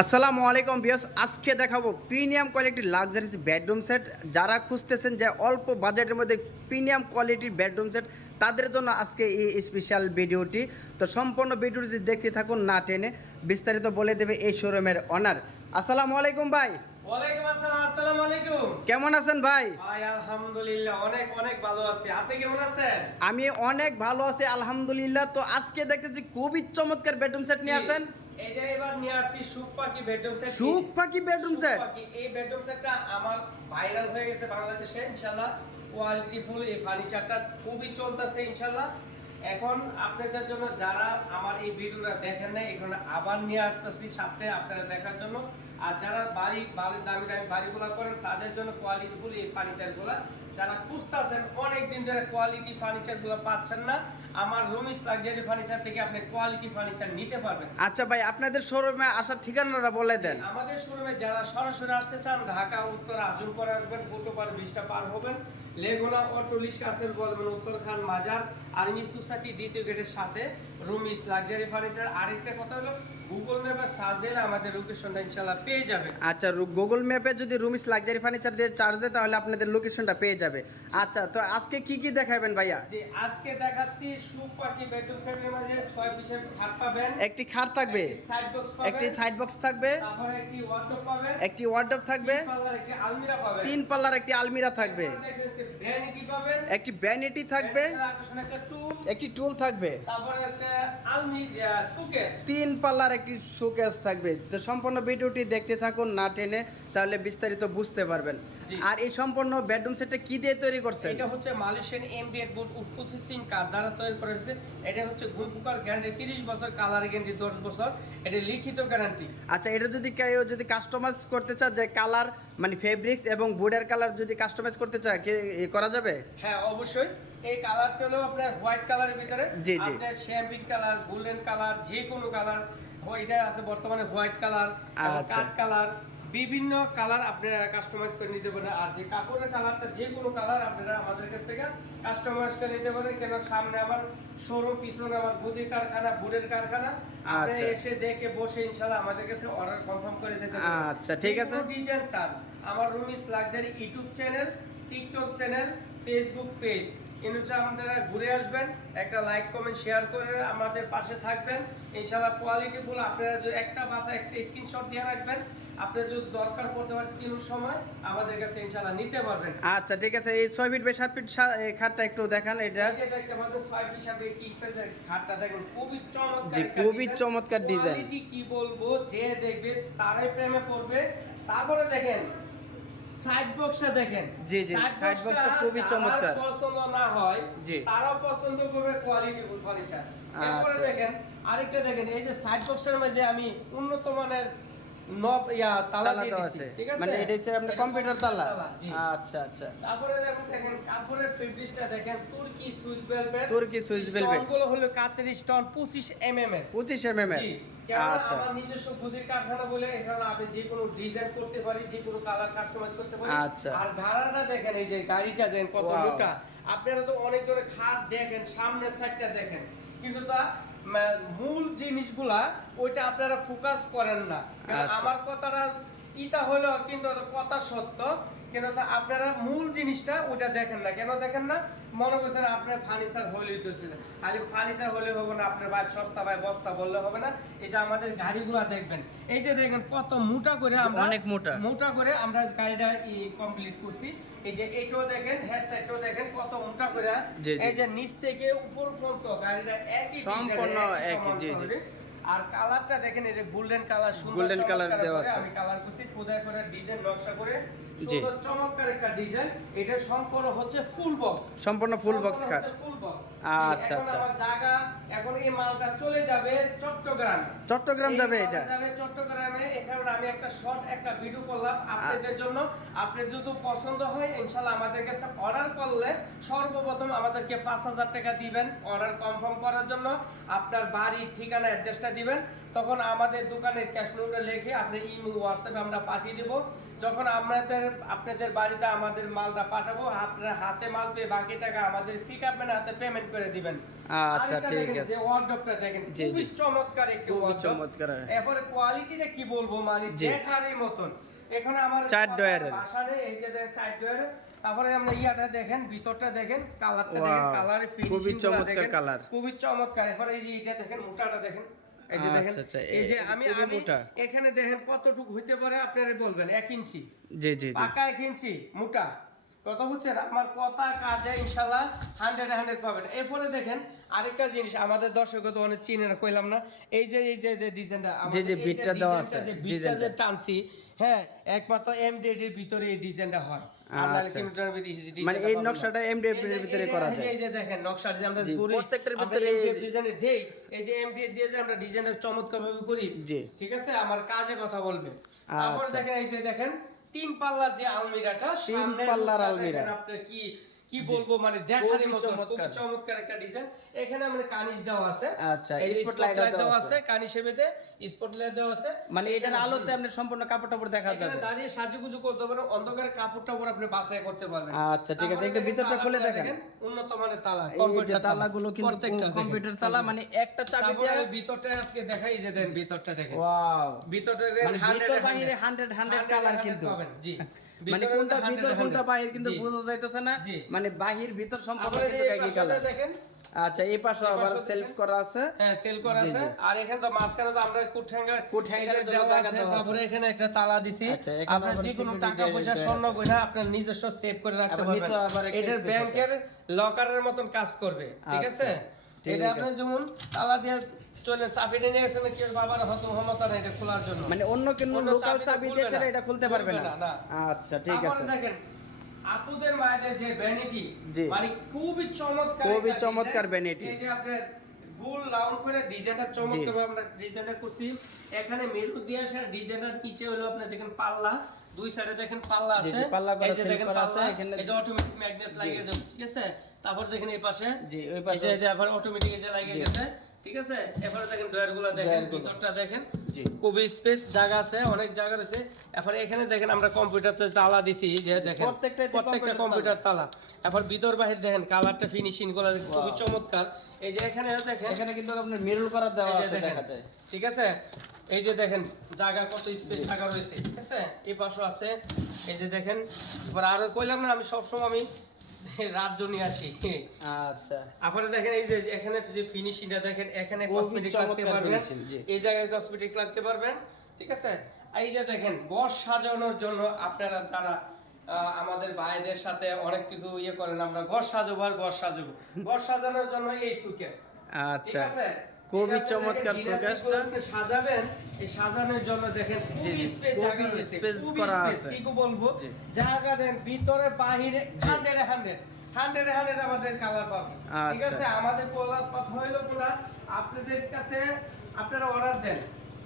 আসসালামু আলাইকুম বিয়াস আজকে দেখাবো প্রিমিয়াম কোয়ালিটির লাক্সারিস বেডরুম সেট। যারা খুঁজতেছেন যে অল্প বাজেটের মধ্যে প্রিমিয়াম কোয়ালিটির বেডরুম সেট তাদের জন্য আজকে এই স্পেশাল ভিডিওটি। তো সম্পূর্ণ ভিডিওটি দেখতে থাকুন না টেনে বিস্তারিত বলে দেবে এই শোরুমের অনার আসসালামু আলাইকুম ভাই। কেমন আছেন ভাই? আলহামদুলিল্লাহ অনেক অনেক ভালো আছি। আপনি কেমন আছেন? আমি অনেক ভালো আছি আলহামদুলিল্লাহ। তো আজকে দেখতেছি খুবই চমৎকার বেডরুম সেট নিয়ে আসছেন। এটা এবার নিয়ে আসছি সুখ পাখি বেডরুম সেট সুখ পাখি বেডরুম সেট এই বেডরুম সেটটা আমার ভাইরাল হয়ে গেছে বাংলাদেশে ইনশাআল্লাহ। কোয়ালিটি ফুল এই ফার্নিচারটা খুবই চলতেছে ইনশাআল্লাহ। এখন আপনাদের জন্য যারা আমার এই ভিডিওটা দেখেন না এখানে আবার নিয়ে আসতেছি সাথে আপনারা দেখার জন্য। আর যারা বাড়ি বাড়ির দামি দামি বাড়িগুলো করেন তাদের জন্য কোয়ালিটি ফুল এই ফার্নিচারগুলো যারা খুঁজতেছেন অনেক দিন ধরে কোয়ালিটি ফার্নিচারগুলো পাচ্ছেন না। আমার রুমিস লাক্সারি ফার্নিচার থেকে আপনি কোয়ালিটি ফার্নিচার নিতে পারবেন। আচ্ছা ভাই আপনাদের শোরুমে আসার ঠিকানাটা বলে দেন। আমাদের শোরুমে যারা সরাসরি আসতে চান ঢাকা উত্তর আজমপুর আসবেন ফুটোপার ব্রিজটা পার হবেন। লেগুনা অটোলিশ কাছের বলবেন উত্তরখান মাজার আর্মি সোসাইটি দ্বিতীয় গেটের সাথে রুমিস লাক্সারি ফার্নিচার আরেকটা কথা হলো গুগল ম্যাপে সার্চ দিলে আমাদের লোকেশনটা ইনশাল্লাহ পেয়ে যাবে। আচ্ছা গুগল ম্যাপে যদি রুমিস লাক্সারি ফার্নিচার দিয়ে চার্জ দেয় তাহলে আপনাদের লোকেশনটা পেয়ে যাবে। আচ্ছা তো আজকে কি কি দেখাবেন ভাইয়া? যে আজকে দেখাচ্ছি সুখ পাখি বেডরুম সেটের মাঝে ছয় পিসের খাট পাবেন। একটি খাট থাকবে। সাইড বক্স একটি সাইড বক্স থাকবে। তারপরে একটি ওয়ার্ডরোব পাবেন। একটি ওয়ার্ডরোব থাকবে। তিন পাল্লার একটি আলমিরা পাবেন। তিন পাল্লার একটি আলমিরা থাকবে। ভ্যানিটি পাবেন। একটি ব্যানিটি থাকবে। একটা টুল থাকবে। তারপরে একটা আলমি সুকেস তিন পাল্লার একটি শোকেস থাকবে। তো সম্পূর্ণ ভিডিওটি দেখতে থাকুন না টেনে তাহলে বিস্তারিত বুঝতে পারবেন। আর এই সম্পূর্ণ বেডরুম সেটটা কি দিয়ে তৈরি করছেন? এটা হচ্ছে Malaysian MDF board wood processing card দ্বারা তৈরি করা হয়েছে। এটা হচ্ছে গুলপুকার গ্যারান্টি তিরিশ বছর কালার গ্যারান্টি দশ বছর। এটা লিখিত গ্যারান্টি আচ্ছা এটা যদি কেউ যদি কাস্টমাইজ করতে চায় যে কালার মানে ফেব্রিক্স এবং বোর্ডের কালার যদি কাস্টমাইজ করতে চায় কি করা যাবে হ্যাঁ অবশ্যই এই কালারটা হলো আপনার হোয়াইট কালারের ভিতরে জি, জি। আপনার শ্যাম্পিন কালার গোল্ডেন কালার যে কোনো কালার এটা আছে বর্তমানে হোয়াইট কালার আচ্ছা। কাঠ কালার বিভিন্ন কালার আপনারা কাস্টমাইজ করে নিতে পারেন আর যে কাপড়ের কালারটা যে কোনো কালার আপনারা আমাদের কাছ থেকে কাস্টমাইজ করে নিতে পারেন কেন সামনে আমার শোরুম পিছনে আমার বুদির কারখানা বুড়ের কারখানা আপনি আচ্ছা। এসে দেখে বসে ইনশাআল্লাহ আমাদের কাছে অর্ডার কনফার্ম করে যেতে পারেন আচ্ছা, ঠিক আছে। ডিজাইন চান আমার Rumi's luxury YouTube channel TikTok channel Facebook page ইনশা আপনারা ঘুরে আসবেন একটা লাইক কমেন্ট শেয়ার করে আমাদের পাশে থাকবেন। ইনশাআল্লাহ কোয়ালিটি ফুল আপনারা যদি একটা বাসা একটা স্ক্রিনশট দিয়ে রাখবেন আপনার যদি দরকার পড়তে পারে কিনুর সময় আমাদের কাছে ইনশাআল্লাহ নিতে পারবেন। আচ্ছা ঠিক আছে এই ছয় ফিট বাই সাত ফিট খাটটা একটু দেখান এটা। এই যে দেখতে পাচ্ছেন ছয় হিসাবে কি সাইজের খাটটা দেখুন খুবই চমৎকার জি, খুবই চমৎকার। Quality কি বলব যে দেখবে তারাই প্রেমে পড়বে। তারপরে দেখেন সাইড বক্সটা দেখেন। জি, জি, side box টা খুবই চমৎকার। পছন্দ না হয় জি। তারাও পছন্দ করবে কোয়ালিটি ফুল ফার্নিচার এরপরে আচ্ছা। দেখেন আরেকটা দেখেন এই যে সাইড বক্সের মধ্যে আমি উন্নত মানের নব ইয়া তালা দিয়ে আছে। ঠিক আছে? মানে এটা হচ্ছে আপনার কম্পিউটার তালা? আচ্ছা আচ্ছা। তারপরে দেখেন দেখেন কাপড়ের ফেব্রিকটা দেখেন তুর্কি সুইস ভেলভেট তুর্কি সুইস ভেলভেটগুলো হলো কাচের স্টোন 25 এমএম এর পঁচিশ এম এম জি। কেননা আচ্ছা। আমার নিজস্ব বুদ্ধির কারখানা বলে এখানে আপনি যে কোনো ডিজাইন করতে পারি যে কোনো কালার কাস্টমাইজ করতে পারি। আচ্ছা। আর দেখেন এই যে গাড়িটা দেখেন কত মোটা আপনারা তো অনেক জনে খাট দেখেন সামনের সাইডটা দেখেন। কিন্তু তা মূল জিনিসগুলা ওইটা আপনারা ফোকাস করেন না। আচ্ছা। আমার কথাটা তিতা হলো কিন্তু কথা সত্য। কেন আপনারা মূল জিনিসটা ওইটা দেখেন না কেন দেখেন না মনে করছেন আপনার ফার্নিচার হলে দিতেছিল খালি ফার্নিচার হলে হবে না আপনার বাড়ি সস্তা ভাই বস্তা বললে হবে না এই যে আমাদের গাড়িগুলো দেখবেন এই যে দেখেন কত মোটা করে আমরা অনেক মোটা। মোটা করে আমরা গাড়িটা কমপ্লিট করছি এই যে এটাও দেখেন দেখেন কত মোটা করে। এই যে নিচ থেকে উপর পর্যন্ত গাড়িটা একই সম্পূর্ণ একই, জি, জি। আর কালারটা দেখেন এটা গোল্ডেন কালার Golden colour দেওয়া আছে। আমি কালার খোদাই করে ডিজাইন নকশা করে। সুন্দর চমৎকার একটা ডিজাইন এটা সম্পূর্ণ হচ্ছে ফুল বক্স সম্পূর্ণ ফুল বক্স কাজ ফুল বক্স আচ্ছা, আচ্ছা। জায়গা এখন এই মালটা চলে যাবে চট্টগ্রামে। চট্টগ্রাম যাবে এটা? যাবে চট্টগ্রামে। এখানে আমি একটা শর্ট একটা ভিডিও করলাম আপনাদের জন্য। আপনি যদি পছন্দ হয় ইনশাল্লাহ আমাদের কাছে অর্ডার করলে সর্বপ্রথম আমাদেরকে পাঁচ হাজার টাকা দিবেন অর্ডার কনফার্ম করার জন্য। আপনার বাড়ি ঠিকানা অ্যাড্রেসটা দিবেন। তখন আমাদের দোকানের ক্যাশ লিখে আপনি ইমো হোয়াটসঅ্যাপে আমরা পাঠিয়ে দেব। যখন আমাদের আপনাদের বাড়িতে আমাদের মালটা পাঠাবো আপনার হাতে মাল পেয়ে বাকি টাকা আমাদের পিক আপম্যানের হাতে পেমেন্ট করে দিবেন। আচ্ছা, ঠিক আছে। যে ওয়ার্ডরোবটা দেখেন খুবই চমৎকার একটি খুবই চমৎকার। এরপরে কোয়ালিটিটা কি বলব মানে দেখারই মতন। এখানে আমার চার ডয়ারের। ভাষা এই যে চার ডয়ারের তারপরে আমরা ইয়াটা দেখেন ভিতরটা দেখেন কালারটা দেখেন কালার খুবই চমৎকার colour। খুবই চমৎকার। এরপরে এই যে এটা দেখেন মোটাটা দেখেন। এই যে দেখেন আচ্ছা, আচ্ছা, এই যে আমি মোটা। এখানে দেখেন কতটুকু হইতে পারে আপনারা বলবেন এক ইঞ্চি। জি জি। পাকা এক ইঞ্চি মোটা। কথা বুঝছেন আমার কথা কাজে ইনশাল্লাহ হান্ড্রেড হান্ড্রেড পাবেন এরপরে দেখেন আরেকটা জিনিস আমাদের তো অনেক চিনে না কইলাম না এই যে এই যে ডিজাইনটা যে যে বিটটা দেওয়া আছে, যে বিটটা যে টানছি হ্যাঁ একমাত্র এমডিডি এর ভিতরে এই ডিজাইনটা হয় আচ্ছা। মানে এই নকশাটা এর ভিতরে করা যায়। এই যে দেখেন নকশাটা যে আমরা করি প্রত্যেকটার ভিতরে ডিজাইনে দেই এই যে এমডিএফ দিয়ে যে আমরা ডিজাইনটা চমৎকার ভাবে করি। ঠিক আছে আমার কাজে কথা বলবে তারপর আচ্ছা। দেখেন এই যে দেখেন তিন পাল্লার যে আলমিরাটা তিন পাল্লার আলমিরা। আপনার কি কি বলব মানে দেখার মতো। চমৎকার একটা ডিজাইন এখানে কানিশ দেওয়া আছে। আচ্ছা, স্পটলাইট দেওয়া আছে। স্পটলাইট দেওয়া আছে। মানে এটার আলোতে আপনি সম্পূর্ণ কাপড় টাপড় দেখা এখানে যাবে। দাঁড়িয়ে সাজুগুজু করতে পারেন অন্ধকারে কাপড়টা উপর আপনি বাছাই করতে পারবেন। আচ্ছা, ঠিক আছে। ভিতরটা খুলে দেখেন। উন্নত মানের তালা কম্পিউটার তালাগুলো কিন্তু কম্পিউটার তালা মানে একটা চাবি দিয়ে ভিতরটা আজকে দেখাই যে দেন ভিতরটা দেখেন। ওয়াও। ভিতরটা মানে ভিতর বাহিরে 100 100 কালার কিন্তু। পাবেন জি। মানে কোনটা 100 ভিতর কোনটা 100 বাহির কিন্তু। বোঝা যাইতেছে না। মানে বাহির ভিতর কালার দেখেন আচ্ছা এই পাশে আবার সেলফ করা আছে? হ্যাঁ সেল করা আছে। আর এখানে তো মাঝখানে তো আমরা কুট হ্যাঙ্গার কুট হ্যাঙ্গারের জন্য জায়গা আছে দেওয়া আছে। তারপরে এখানে একটা তালা দিছি। আচ্ছা, আপনার যে কোনো টাকা পয়সা স্বর্ণ। কইরা আপনার নিজস্ব সেভ করে রাখতে পারবেন। এটার ব্যাংকের লকারের মতন কাজ করবে ঠিক আচ্ছা, আছে? এটা আপনি যেমন তালা দিয়ে চলে চাবি নিয়ে গেছেন কি বাবার হত ক্ষমতা নেই এটা খোলার জন্য। মানে অন্য কোনো লোকাল চাবি দিয়ে সেটা এটা খুলতে পারবে না। আচ্ছা ঠিক আছে। দেখেন আপুদের মায়েদের যে ভ্যানিটি মানে খুবই চমৎকার খুবই চমৎকার vanity। এই যে আপনার গোল রাউন্ড করে ডিজাইনটা চমৎকার আমরা ডিজাইনটা করছি। এখানে মেরু দিয়ে আসে ডিজাইনটা নিচে হলো আপনি দেখেন পাল্লা। দুই সাইডে দেখেন পাল্লা আছে। পাল্লা করা দেখেন আছে, পাল্লা, এখানে- এই যে অটোমেটিক ম্যাগনেট লাগিয়ে যাবে ঠিক আছে? তারপর দেখেন এই পাশে। জি, ওই পাশে- এই যে আবার অটোমেটিক এই যে লাগিয়ে গেছে। ঠিক আছে? এরপরে দেখেন দেখেন ভিতরটা দেখেন। খুবই স্পেস জায়গা আছে অনেক জায়গা রয়েছে। এরপরে এখানে দেখেন আমরা কম্পিউটারতে তালা দিছি যে দেখেন প্রত্যেকটাতে প্রত্যেকটা কম্পিউটার কম্পিউটার তালা। এরপর ভিতর বাহির দেখেন কালারটা ফিনিশিংগুলো খুবই চমৎকার। এই যে এখানে দেখেন এখানে কিন্তু আপনার মিরর করা দেওয়া আছে দেখা যায়। ঠিক আছে? এই যে দেখেন জায়গা কত স্পেস জায়গা রয়েছে ঠিক আছে? এই পাশে আছে এই যে দেখেন এবার আরও কইলাম না আমি সবসময় আমি রাত নিয়ে আসি। আচ্ছা। আপনারা দেখেন এই যে এখানে যে ফিনিশিংটা দেখেন এখানে কসমেটিক লাগতে পারবেন। এই জায়গায় কসমেটিক লাগতে পারবেন ঠিক আছে? এই যে দেখেন ঘর সাজানোর জন্য আপনারা যারা আমাদের ভাইদের সাথে অনেক কিছু ইয়ে করেন আমরা ঘর সাজাবো আর ঘর সাজাবো। ঘর সাজানোর জন্য এই সুকেস ঠিক আচ্ছা। আছে? খুবই চমৎকার সাজাবেন এই সাজানোর জন্য দেখেন খুবই স্পেস জায়গা রয়েছে খুবই করা আছে। কি বলব? জি। জায়গা দেন ভিতরে বাহিরে হান্ড্রেড হান্ড্রেড হান্ড্রেড হান্ড্রেড আমাদের কালার পাবেন। ঠিক আচ্ছা। আছে? আমাদের বলার কথা হইল কোনা আপনাদের কাছে আপনারা অর্ডার দেন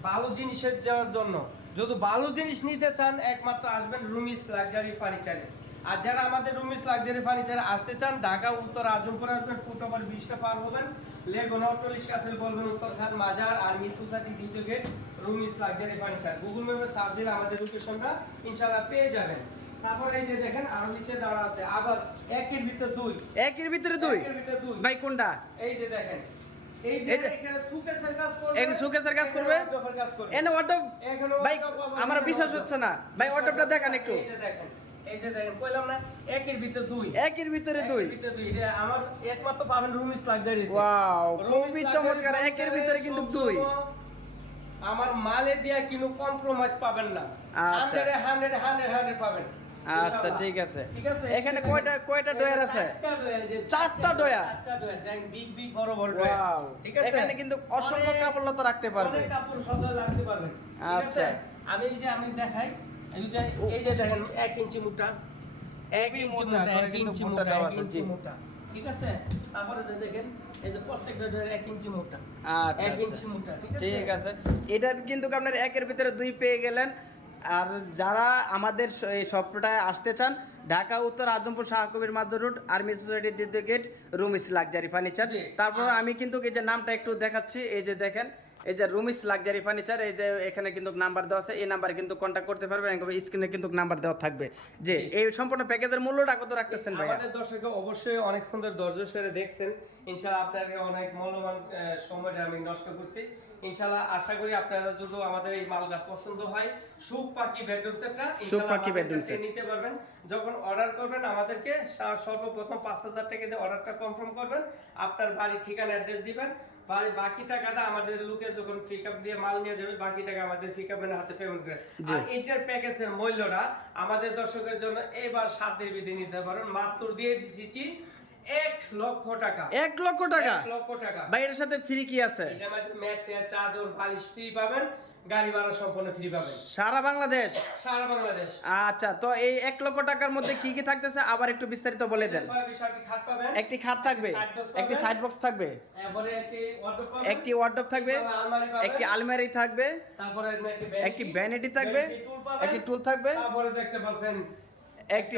ভালো জিনিসের যাওয়ার জন্য। যদি ভালো জিনিস নিতে চান একমাত্র আসবেন রুমিস লাক্সারি ফার্নিচারে। আর যারা আমাদের রুমিস লাক্সারি ফার্নিচারে আসতে চান ঢাকা উত্তর আজমপুর আসবেন ফুট ওভার বিশটা পার হবেন। লেগুন অটলিশ কাছেল বলবেন উত্তরখান মাজার আর মিস সোসাইটি দ্বিতীয় gate Rumi's luxury furniture. Google ম্যাপে সার্চ দিলে আমাদের লোকেশনটা ইনশাআল্লাহ পেয়ে যাবেন। তারপরে এই যে দেখেন আরও নিচে দেওয়া আছে আবার একের ভিতর দুই। একের ভিতরে দুই? একের ভিতর দুই। ভাই কোনটা? এই যে দেখেন এই যে এটা- এখানে সুকেসের কাজ করবে এখানে সুকেসের কাজ করবে? এখানে ওয়ার্ডরোবের কাজ করবে। এনে অটো ভাই আমার বিশ্বাস হচ্ছে না। ভাই অটোটা দেখান একটু। এই যে দেখেন। এই যে দেখেন কইলাম না একের ভিতর দুই। একের ভিতরে দুই। ভিতর দুই। এটা আমার একমাত্র পাবেন রুমিস লাক্সারি ওয়াও খুবই চমৎকার একের ভিতরে কিন্তু দুই। আমার মালে দিয়া কিনো কম্প্রোমাইজ পাবেন না। আচ্ছা। 100 100 100 100 পাবেন। আচ্ছা ঠিক আছে। এখানে কয়টা কয়টা ডয়ার আছে? চারটা ডয়ার বিগ বিগ বড় বড় ডয়ার ঠিক আছে? এখানে কিন্তু অসংখ্য কাপড় লতা রাখতে পারবে। কাপড় সদা রাখতে পারবেন ঠিক আচ্ছা। আমি এই যে আমি দেখাই। এই যে দেখেন এক ইঞ্চি মোটা এক ইঞ্চি মোটা মোটা এক কিন্তু ইঞ্চি মোটা মোটা দেওয়া আছে, মোটা ঠিক আছে? তারপরে দেখেন ঠিক এটা কিন্তু আপনার একের ভিতরে দুই পেয়ে গেলেন। আর যারা আমাদের এই শপটায় আসতে চান ঢাকা উত্তর আজমপুর শাহকবির মাদ্দ রোড আর্মি সোসাইটির দ্বিতীয় গেট রুম ইস লাক্সারি ফার্নিচার। তারপর আমি কিন্তু এই যে নামটা একটু দেখাচ্ছি এই যে দেখেন এই যে রুমিস লাক্সারি ফার্নিচার এই যে এখানে কিন্তু নাম্বার দেওয়া আছে এই নাম্বারে কিন্তু কন্ট্যাক্ট করতে পারবেন স্ক্রিনে কিন্তু নাম্বার দেওয়া থাকবে। যে এই সম্পূর্ণ প্যাকেজের মূল্যটা কত রাখতেছেন ভাইয়া? আমাদের দর্শক অবশ্যই অনেক সুন্দর ধৈর্য সরে দেখছেন। ইনশাআল্লাহ আপনাকে অনেক মূল্যবান সময়টা আমি নষ্ট করছি। ইনশাআল্লাহ আশা করি আপনারা যদি আমাদের এই মালটা পছন্দ হয় সুখ পাখি বেডরুম সেটটা সুখ পাখি bedroom set। নিতে পারবেন। যখন অর্ডার করবেন আমাদেরকে সর্বপ্রথম পাঁচ হাজার টাকা দিয়ে অর্ডারটা কনফার্ম করবেন। আপনার বাড়ি ঠিকানা অ্যাড্রেস দিবেন। বাকি টাকাটা আমাদের লোকে যখন পিকআপ দিয়ে মাল নিয়ে যাবে বাকি টাকা আমাদের পিকআপের হাতে পেমেন্ট করে। আর ইন্টার প্যাকেজের মূল্যটা আমাদের দর্শকের জন্য এবার সাতের বিধি নিতে পারেন। মাত্র দিয়ে দিচ্ছি এক লক্ষ টাকা। এক লক্ষ টাকা? লক্ষ টাকা। ভাই এর সাথে ফ্রি কি আছে? এটা চাদর বালিশ ফ্রি পাবেন। গাড়ি ভাড়া সম্পূর্ণ ফ্রি পাবেন সারা বাংলাদেশ? সারা বাংলাদেশ। আচ্ছা তো এই এক লক্ষ টাকার মধ্যে কি কি থাকতেছে? আবার একটু বিস্তারিত বলে দেন। একটি খাট থাকবে? একটি সাইড বক্স থাকবে? একটি ওয়ার্ডরোব থাকবে? একটি আলমারি থাকবে? একটি ভ্যানিটি থাকবে? একটি টুল থাকবে? তারপরে দেখতে পাচ্ছেন একটি।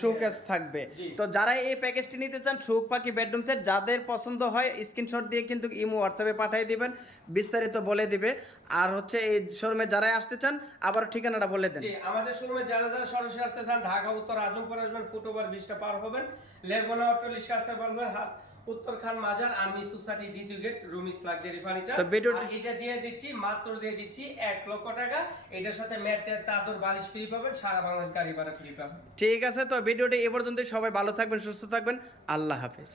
শোকেস থাকবে। তো যারা এই প্যাকেজটি নিতে চান সুখ পাখি বেডরুম সেট যাদের পছন্দ হয় স্ক্রিনশট দিয়ে কিন্তু ইমো হোয়াটসঅ্যাপে পাঠিয়ে দিবেন বিস্তারিত বলে দিবে। আর হচ্ছে এই শোরুমে যারাই আসতে চান আবার ঠিকানাটা বলে দেন। আমাদের শোরুমে যারা যারা সরাসরি আসতে চান ঢাকা উত্তর আজমপুর আসবেন ফুটওভার ব্রিজটা পার হবেন। লেগুনা অটোরিক্সা আসতে পারবেন হাত উত্তর খান মাজার আর্মি সোসাইটি দ্বিতীয় গেট রুমিস লাক্সারি ফার্নিচার। আর এটা দিয়ে দিচ্ছি মাত্র দিয়ে দিচ্ছি এক লক্ষ টাকা। এটার সাথে ম্যাট চাদর বালিশ ফ্রি পাবেন সারা বাংলাদেশ গাড়ি ভাড়া ফ্রি পাবেন। ঠিক আছে তো ভিডিওটি এ পর্যন্ত সবাই ভালো থাকবেন সুস্থ থাকবেন। আল্লাহ হাফেজ।